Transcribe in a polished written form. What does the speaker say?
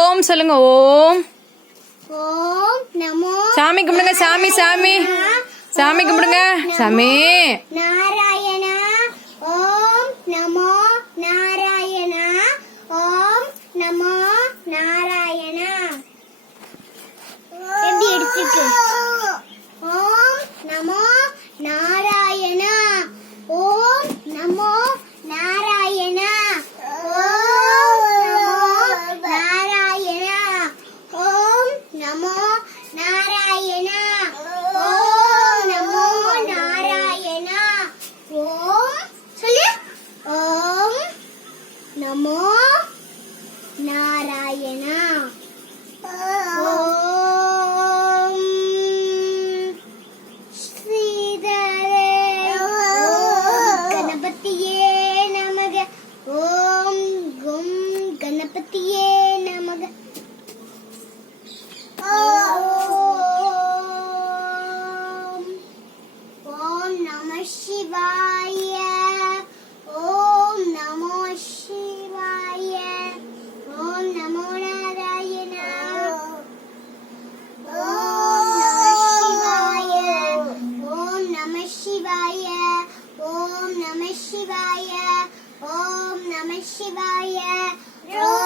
ஓம் சொல்லுங்க. ஓம் ஓம் நமோ. சாமி கும்பிடுங்க. சாமி சாமி சாமி கும்பிடுங்க. சாமி நாராயணா. ஓம் நமோ நாராயணா. ஓம் நமோ நாராயணா. எப்படி எடுத்துட்டு ஓம் நமோ நாராயணா. ஓம் நமோ நாராயணா. ஓம் நமோ நாராயணா. ஓம் நமோ நாராயணா. ஓம் நமோ நாராயணா. ஓம் சொல்லு. ஓம் நமோ நாராயணா. ஓம் ஸ்ரீதரே. ஓம் கணபதியே நமக. ஓம் கும் கணபதியே நமக. ஓம் நம சிவாய. ஓம் நமோ சிவாய. ஓம் நமோ நாராயணா. ஓம் நம சிவாய. ஓம் நம சிவாய. ஓம் நம சிவாய. ஓம்